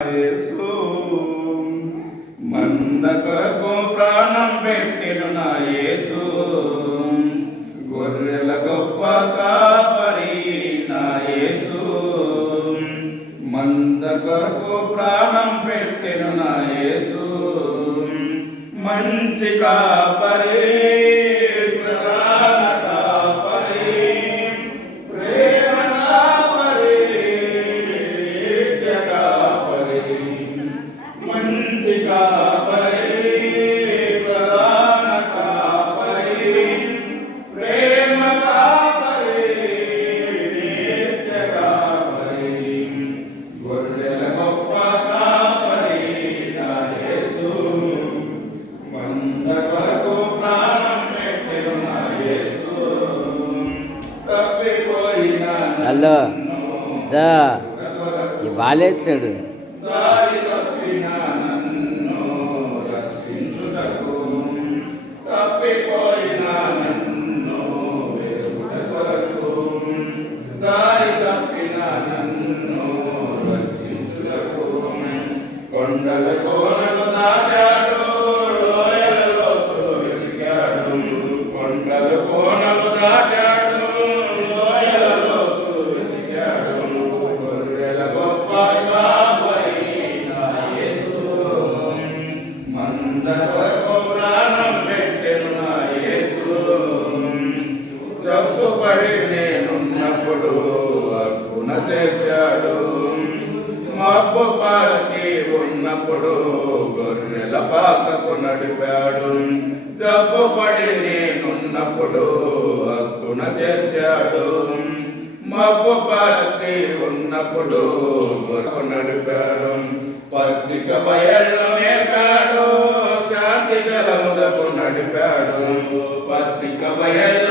యేసు మంద కొరకు ప్రాణం పెట్టెను నా యేసు, గొర్రెల గొప్ప కాపరి నా యేసు. మంద కొరకు ప్రాణం పెట్టెను నా యేసు, మంచి కాపరి, ప్రధాన కాపరి, ప్రేమ కాపరి, నిత్య కాపరి. మంచి కాపరి, ప్రధాన కాపరి, ప్రేమ కాపరి, నిత్య కాపరి, గొర్రెల గొప్ప కాపరి నా యేసు. మంద కొరకు ప్రాణం పెట్టెను నా యేసు, తప్పిపోయిన హలో దా బాలేచ్చాడు దారి తప్పిన నన్ను రక్షించుటకు, తప్పిపోయిన నన్ను వెతుకుట కొరకు, దారి తప్పిన నన్ను రక్షించుటకు, కొండల కోనలు దాటాడు, లోయల లోతులు వెతికాడు. కొండల కోనలు దాటాడు, లోయల లోతులు వెతికాడు. గొర్రెల గొప్ప కాపరి నా యేసు, మంద కొరకు ప్రాణం పెట్టెను నా యేసు. జబ్బుపడి నేనున్నప్పుడు హక్కున చేర్చాడు, మబ్బు పాకి ఉన్నప్పుడు గొర్రెల పాకకు నడిపాడు. జబ్బుపడి నేనున్నప్పుడు హక్కున చేర్చాడు, మబ్బు పాకి ఉన్నప్పుడు గొర్రెకు నడిపాడు. పచ్చిక బయళ్ళ మేపాడు, శాంతి జలములకు నడిపాడు. పచ్చిక బయళ్ళ